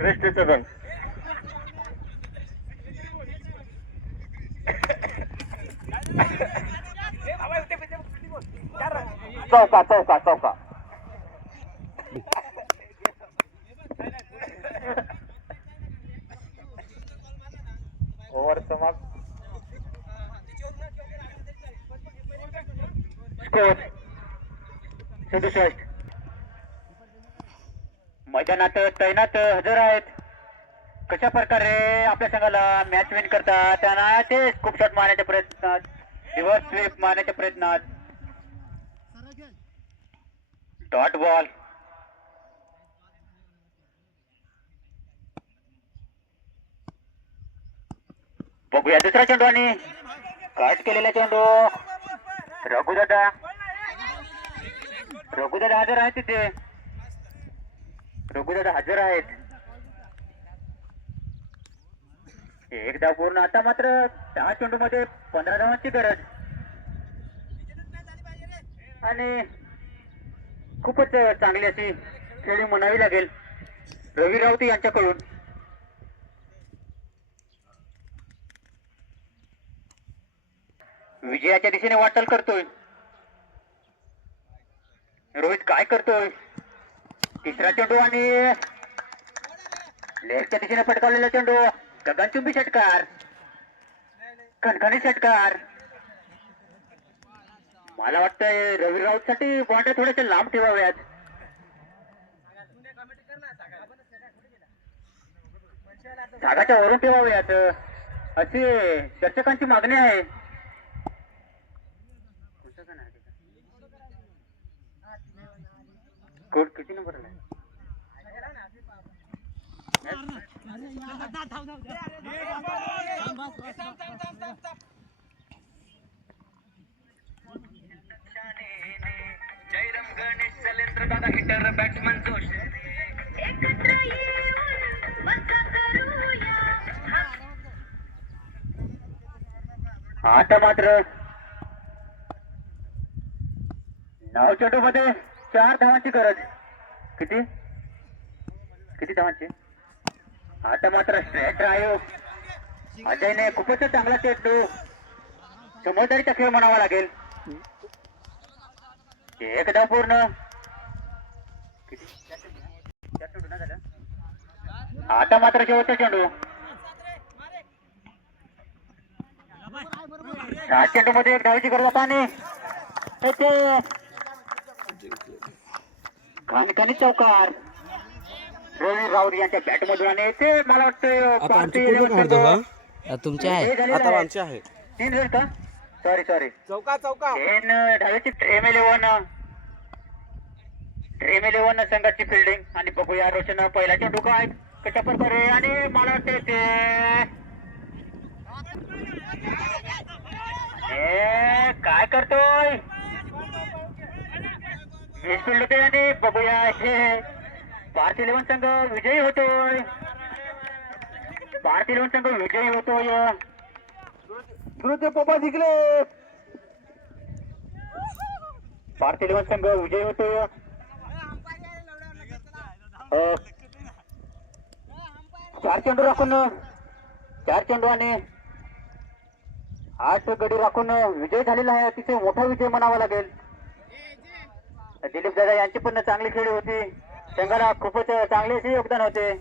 Registration चौका चौका चौका ओव्हर समाप्त. स्कोर 67. मैदानात तैनात हजर आहेत. कशा प्रकारे आपल्या संघाला मॅच विन करतात त्यांना ते खूप शॉट मारण्याच्या प्रयत्नात, रिव्हर्स स्वीप मारण्याच्या प्रयत्नात. Dot ball. बघूया दुसरा चेंडू आणि कट केलेला चेंडू. रघुदादा हजर आहेत तिथे. रघुदादा हजर आहेत. एकदा पूर्ण. आता मात्र 10 चेंडू मध्ये 15 धावांची गरज आणि खूपच चांगली अशी खेळी म्हणावी लागेल रवी राऊत यांच्याकडून. विजयाच्या दिशेने वाटचाल करतोय रोहित. काय करतोय? तिसरा चेंडू आणि लेफ्टच्या दिशेने फटकावलेला चेंडू. गगनचुंबी षटकार, खणखणी षटकार. मला वाटतंय रवी राऊत साठी बॉन्ड्या थोड्याशा लांब ठेवाव्यात. धागाच्या वरून ठेवाव्यात अशी दर्शकांची मागणी आहे. कोड किती नंबर आहे? जयराम गणेश शैलेंद्र दादा हिटर बॅट्समन जोश. आता मात्र 9 चेंडू मध्ये 4 धावांची गरज. किती धावांची? आता मात्र स्ट्रेट ड्राईव्ह. अजयने खूपच चांगला चेंडू. समजदारीचा खेळ म्हणावा लागेल. एकदा पूर्ण. आता मात्र शेवटचा चेंडू. 7 चेंडू मध्ये 1 धावाची गरज. आणि खणखणी चौकार रवी राऊत यांच्या बॅट मधून. आणि ते मला वाटतं तुमचे आहे. 3 रन का? सॉरी चौका 3 धावेची ड्रीम 11 संघाची फिल्डिंग. आणि बघूया रोशन पहिला चेंडू काय कशा प्रकारे. आणि मला वाटतं ते काय करतोय मिसफिल्ड होते. आणि बघूया हे भारतीय 11 संघ विजयी होतोय. भारतीय 11 संघ विजयी होतोय. पप्पा जिंकले. भारतीय 11 संघ विजयी होतोय. 4 चेंडू राखून 4 चेंडू आणि 8 गडी राखून विजय झालेला आहे. अतिशय मोठा विजय म्हणावा लागेल. दिलीप दादा यांची पण चांगली खेळी होती. संघाला खूपच चांगले असे योगदान होते.